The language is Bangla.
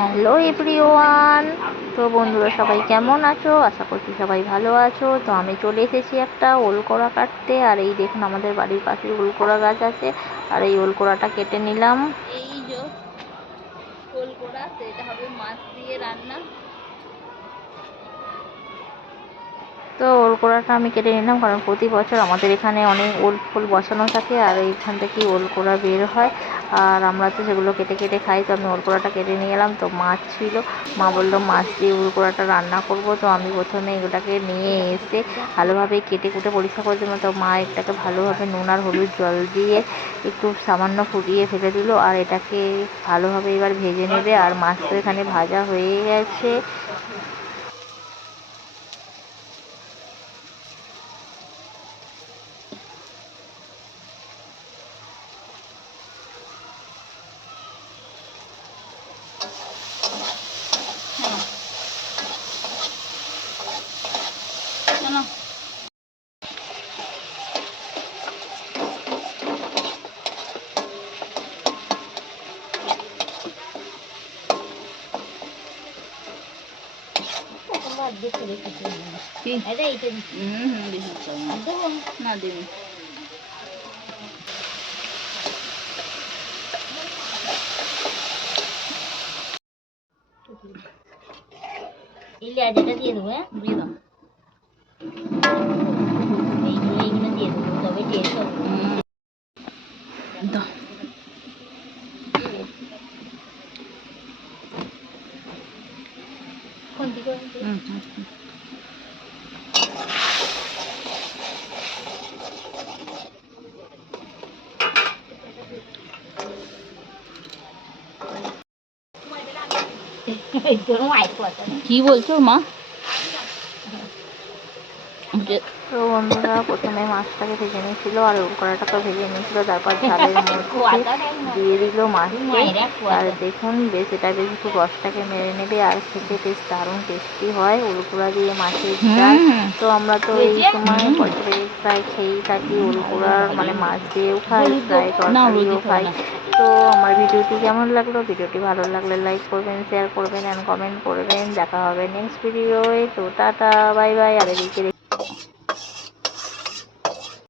Hello everyone. তো বন্ধুরা সবাই কেমন আছো? আশা করছি সবাই ভালো আছো। তো আমি চলে এসেছি একটা ওলকোড়া কাটতে। আর এই দেখুন আমাদের বাড়ির পাশে ওলকোড়া গাছ আছে, আর এই ওলকোড়াটা কেটে নিলাম। এই যে ওলকোড়া, সেটা হবে মাছ দিয়ে রান্না। তো ওলকোড়াটা আমি কেটে নিলাম, কারণ প্রতি বছর আমাদের এখানে অনেক ওল ফুল বসানো থাকে আর এইখান থেকেই ওলকোড়া বের হয়। আর আমরা তো সেগুলো কেটে কেটে খাই। তো আমি ওলকোড়াটা কেটে নিয়ে এলাম। তো মাছ ছিল, মা বললো মাছ দিয়ে ওলকোড়াটা রান্না করব। তো আমি প্রথমে এগুলোকে নিয়ে এসে ভালোভাবে কেটে কুটে পরিষ্কার করে দিলাম। তো মা এটাকে ভালোভাবে নুন আর হলুদ জল দিয়ে একটু সামান্য ফুটিয়ে ফেলে দিল। আর এটাকে ভালোভাবে এবার ভেজে নেবে। আর মাছ তো এখানে ভাজা হয়ে গেছে। না দেবে এই লেজাটা দিয়ে দেবো। হ্যাঁ, দিয়ে দাও। এইগুলো দিয়ে দেবো, তবে টেস্ট হবে। দাও। কি বলছো মা? তো বন্ধুরা প্রথমে মাছটাকে ভেজে নিয়েছিল আর ওলকড়াটাকে ভেজে নিয়েছিল, তারপর ঝালের মধ্যে দিয়ে দিল মাছকে। আর দেখুন বেশ এটা বেশ একটু রসটাকে মেরে নেবে। আর খেতে বেশ দারুণ টেস্টি হয় ওলকড়া দিয়ে মাছের ঝাল। তো আমরা তো এই সময় বছরে প্রায় খেয়েই থাকি ওলকড়ার, মানে মাছ দিয়েও খাই, প্রায় তরকারিও খাই। তো আমার ভিডিওটি কেমন লাগলো? ভিডিওটি ভালো লাগলে লাইক করবেন, শেয়ার করবেন অ্যান্ড কমেন্ট করবেন। দেখা হবে নেক্সট ভিডিওয়ে। তো টাটা, বাই বাই। আর এদিকে